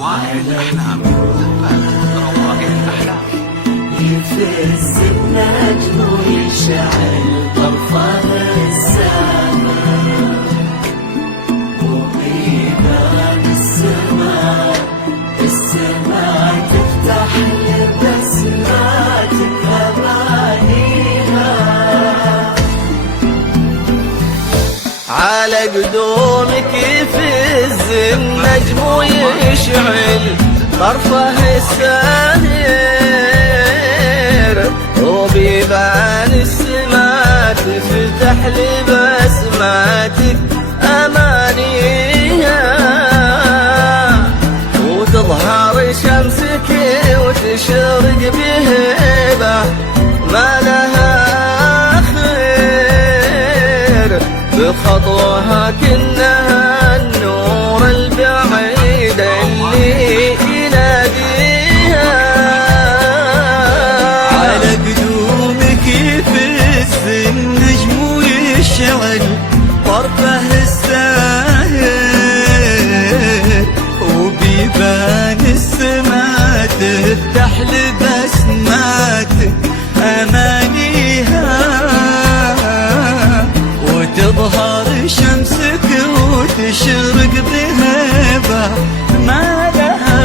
روائع الأحلام. روائع الأحلام. يفز النجم ويشعل طرفه السماء، وبيبان السماء تفتح لبسمات أمانيها. على قدومك يفز النجم ويشعل طرفه الساهر، وبيبان السماء تفتح لبسماتك أمانيها، وتظهر شمسك وتشرق بهبة ما لها خير، بخطوها كأنها النور البعيد اللي يناديها. على قدومك يفز النجم ويشعل طرفه الساهر، وبيبان السماء تفتح لبسماتك أمانيها، وتظهر شمسك وتشرق بهبة ما لها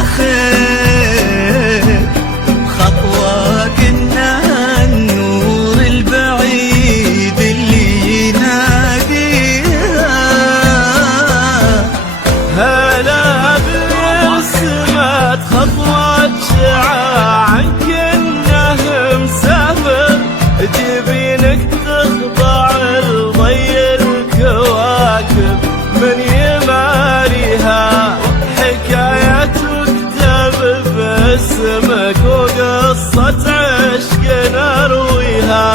آخر، خطوة كأنها النور البعيد اللي يناديها. هلا بالسمات خطوة شعاع كأنه مسافر، جبينك تخضع لضي الكواكب من يماريها، حكاية تكتب باسمك وقصة عشق نرويها،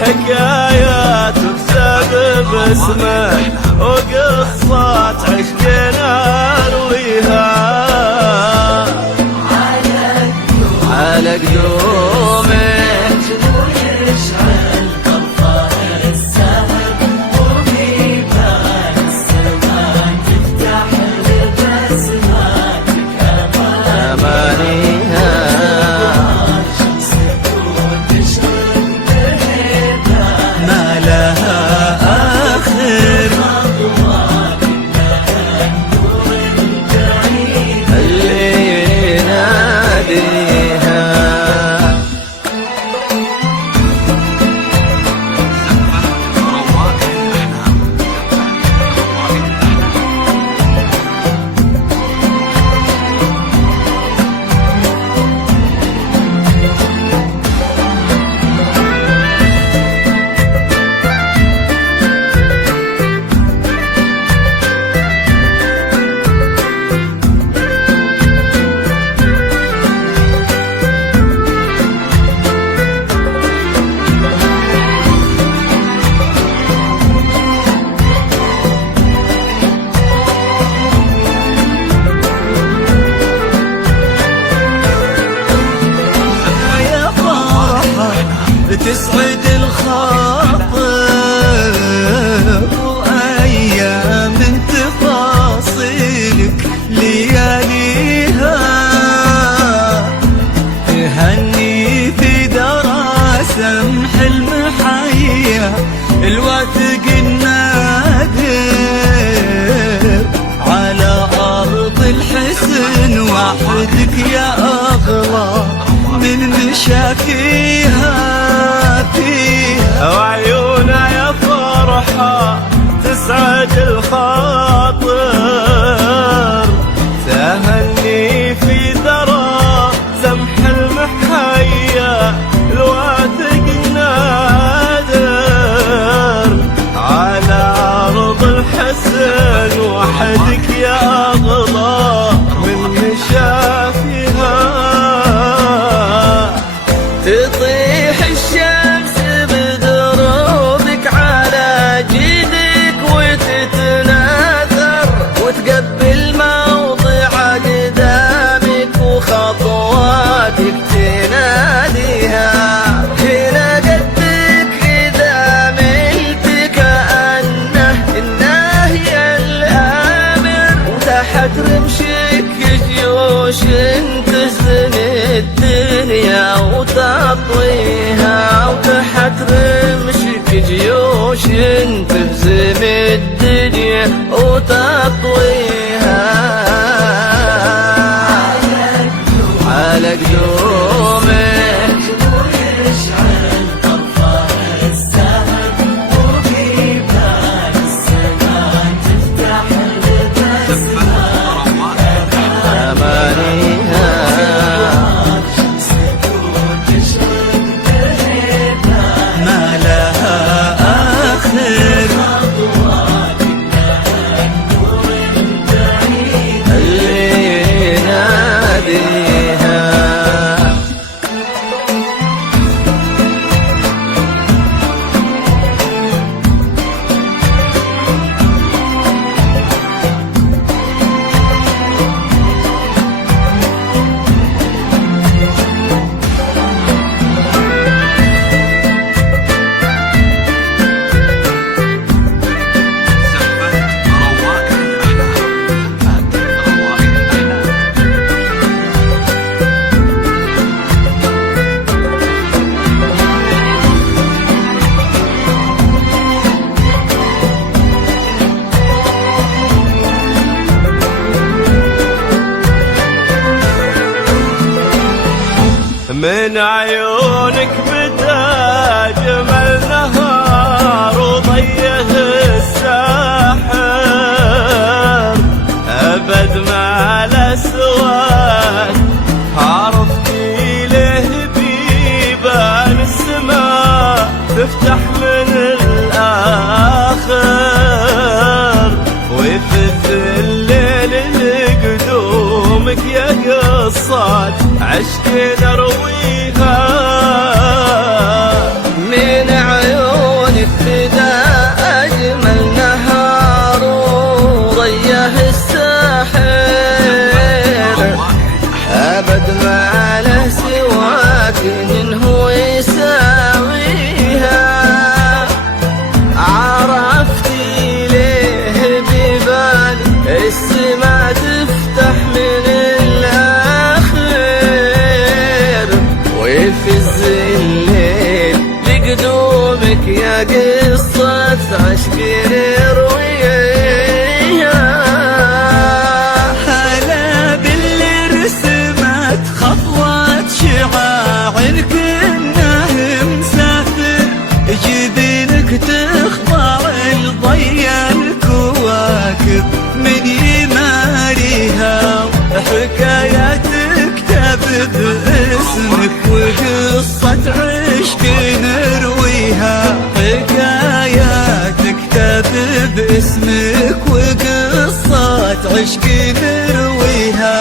حكاية تكتب باسمك وقصة عشق نرويها. على قدومك يشعل طرفه السماء، وبيبان السماء تفتح لبسماتك أمانيها، شمسك وتشرق بهبة ما لها آخر، اللي يناديها. تسعد الخاطر وأيام تفاصيلك لياليها، تهني في دراسة حلم حية الواثق النادر، على أرض الحسن وحدك يا أغلى من مشاكيها فيها، وعيونا يا فرحة تسعد الخاطر، تهني في درى زمح المحيا الواثق النادر، جيوش تهزم الدنيا وتطويها على قدومك ويشعل طرفها السهل وبيبان السماء تفتح لبسها أمانيها ما لها آخر اللي ناديها من عيونك بدا جمال نهار وضيه الساحر أبد ما له سواك عرفتي له بيبان السماء تفتح من الآخر ويفث الليل لقدومك يا قصات عشق نرويها من عيونك بدا أجمل نهار وضيه الساحر أبد ما له سواك إنه يساويها عرفتي ليه بيبان السما تفتح من ويفز الليل لقدومك يا قصة عشق نرويها هلا باللي رسمت خطوات شعاعر كأنه مسافر جبينك تخضع لضي الكواكب من يماريها حكايات تكتب باسمك وقصة عشق نرويها حكايات تكتب باسمك وقصة عشق نرويها